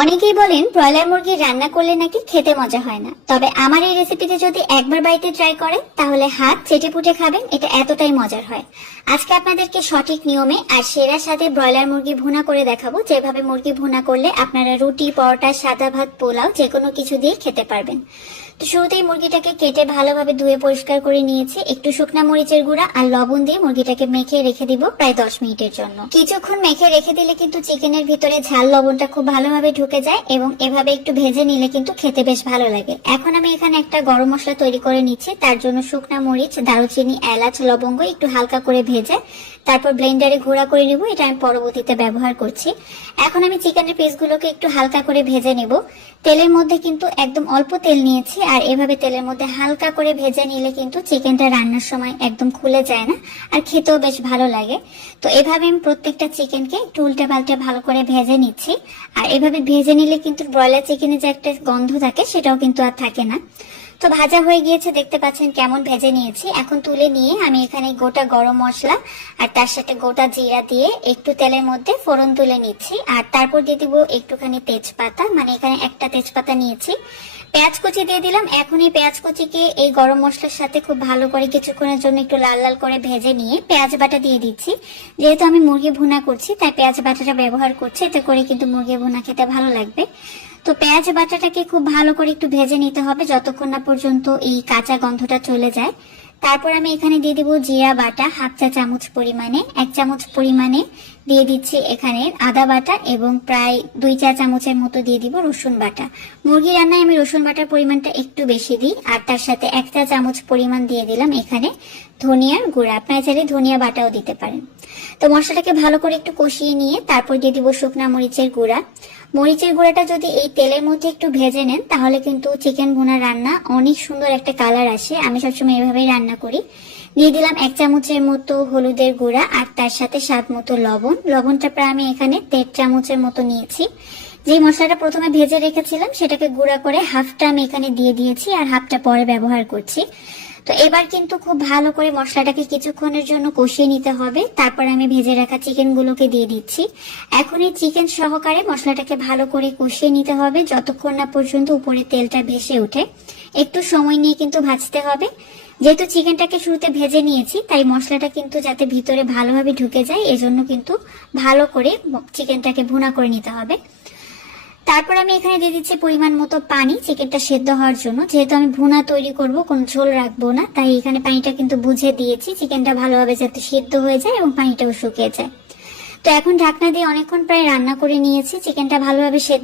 অনেকেই বলেন ব্রয়লার মুরগি রান্না করলে নাকি খেতে মজা হয় না, তবে আমার এই রেসিপিতে যদি একবার বাড়িতে ট্রাই করেন তাহলে হাত চেটেপুটে খাবেন, এটা এতটাই মজার হয়। আজকে আপনাদেরকে সঠিক নিয়মে আর সেরার সাথে ব্রয়লার মুরগি ভুনা করে দেখাবো, যেভাবে মুরগি ভুনা করলে আপনারা রুটি, পরোটা, সাদা ভাত, পোলাও যে কোনো কিছু দিয়ে খেতে পারবেন। তো শুরুতেই মুরগিটাকে কেটে ভালোভাবে ধুয়ে পরিষ্কার করে নিয়েছি। একটু শুকনা মরিচের গুঁড়া আর লবণ দিয়ে মুরগিটাকে মেখে রেখে দিব প্রায় 10 মিনিটের জন্য। কিছুক্ষণ মেখে রেখে দিলে কিন্তু চিকেনের ভিতরে ঝাল লবণটা খুব ভালোভাবে ঢুকে যায় এবং এভাবে একটু ভেজে নিলে কিন্তু খেতে বেশ ভালো লাগে। এখন আমি এখানে একটা গরম মশলা তৈরি করে নিচ্ছি। তার জন্য শুকনা মরিচ, দারুচিনি, এলাচ, লবঙ্গ একটু হালকা করে ভেজে তারপর ব্লেন্ডারে গুঁড়া করে নিব। এটা আমি পরবর্তীতে ব্যবহার করছি। এখন আমি চিকেনের পিসগুলোকে একটু হালকা করে ভেজে নেব। তেলের মধ্যে কিন্তু একদম অল্প তেল নিয়েছি, আর এভাবে তেলের মধ্যে হালকা করে ভেজে নিলে কিন্তু চিকেনটা রান্নার সময় একদম খুলে যায় না, আর খেতেও বেশ ভালো লাগে। তো এভাবে আমি প্রত্যেকটা চিকেনকে একটু উল্টে পাল্টে ভালো করে ভেজে নিচ্ছি। আর এভাবে ভেজে নিলে কিন্তু ব্রয়লার চিকেনে যে একটা গন্ধ থাকে সেটাও কিন্তু আর থাকে না। তো ভাজা হয়ে গিয়েছে, দেখতে পাচ্ছেন কেমন ভেজে নিয়েছি। এখন তুলে নিয়ে আমি এখানে গোটা গরম মশলা আর তার সাথে গোটা জিরা দিয়ে একটু তেলের মধ্যে ফোড়ন তুলে নিচ্ছি। আর তারপর দিয়ে দিব একটুখানি তেজপাতা, মানে এখানে একটা তেজপাতা নিয়েছি। পেঁয়াজ কুচি দিয়ে দিলাম। এখন এই পেঁয়াজ কুচিকে এই গরম মশলার সাথে খুব ভালো করে কিছুক্ষণের জন্য একটু লাল লাল করে ভেজে নিয়ে পেঁয়াজ বাটা দিয়ে দিচ্ছি। যেহেতু আমি মুরগি ভুনা করছি তাই পেঁয়াজ বাটাটা ব্যবহার করছি, এতে করে কিন্তু মুরগি ভুনা খেতে ভালো লাগবে। তো পেঁয়াজ বাটাটাকে খুব ভালো করে একটু ভেজে নিতে হবে যতক্ষণ না পর্যন্ত এই কাঁচা গন্ধটা চলে যায়। তারপর আমি এখানে দিয়ে দিব জিরা বাটা হাফ চা চামচ পরিমাণে, 1 চামচ পরিমাণে দিয়ে দিচ্ছি এখানে আদা বাটা এবং প্রায় 2 চা চামচের মতো দিয়ে দিব রসুন বাটা। মুরগি রান্নায় আমি রসুন বাটার পরিমাণটা একটু বেশি দিই। আর তার সাথে 1 চা চামচ পরিমাণ দিয়ে দিলাম এখানে ধনিয়ার গুঁড়া, আপনারা চাইলে ধনিয়া বাটাও দিতে পারেন। তো মশলাটাকে ভালো করে একটু কষিয়ে নিয়ে তারপর দিয়ে দিব শুকনা মরিচের গুঁড়া। মরিচের গুঁড়াটা যদি এই তেলের মধ্যে একটু ভেজে নেন তাহলে কিন্তু চিকেন ভুনা রান্না অনেক সুন্দর একটা কালার আসে। আমি সবসময় এভাবেই রান্না করি। দিয়ে দিলাম 1 চামচের মতো হলুদের গুঁড়া আর তার সাথে স্বাদ মতো লবণ। লবণটা প্রায় আমি এখানে 1.5 চামচের মতো নিয়েছি। যে মশলাটা প্রথমে ভেজে রেখেছিলাম সেটাকে গুঁড়া করে হাফটা আমি এখানে দিয়ে দিয়েছি আর হাফটা পরে ব্যবহার করছি। তো এবার কিন্তু খুব ভালো করে মশলাটাকে কিছুক্ষণের জন্য কষিয়ে নিতে হবে। তারপর আমি ভেজে রাখা চিকেনগুলোকে দিয়ে দিচ্ছি। এখন এই চিকেন সহকারে মশলাটাকে ভালো করে কষিয়ে নিতে হবে যতক্ষণ না পর্যন্ত উপরে তেলটা ভেসে ওঠে। একটু সময় নিয়ে কিন্তু ভাজতে হবে। যেহেতু চিকেনটাকে শুরুতে ভেজে নিয়েছি তাই মশলাটা কিন্তু যাতে ভিতরে ভালোভাবে ঢুকে যায় এজন্য কিন্তু ভালো করে চিকেনটাকে ভুনা করে নিতে হবে। তারপর আমি এখানে দিয়ে দিচ্ছি পরিমাণ মতো পানি চিকেনটা সেদ্ধ হওয়ার জন্য। যেহেতু আমি ভুনা তৈরি করব, কোনো ঝোল রাখবো না, তাই এখানে পানিটা কিন্তু বুঝে দিয়েছি চিকেনটা ভালোভাবে যাতে সেদ্ধ হয়ে যায় এবং পানিটাও শুকিয়ে যায়। তো এখন ঢাকনা দিয়ে অনেকক্ষণ প্রায় রান্না করে নিয়েছি। চিকেনটা ভালোভাবে সেদ্ধ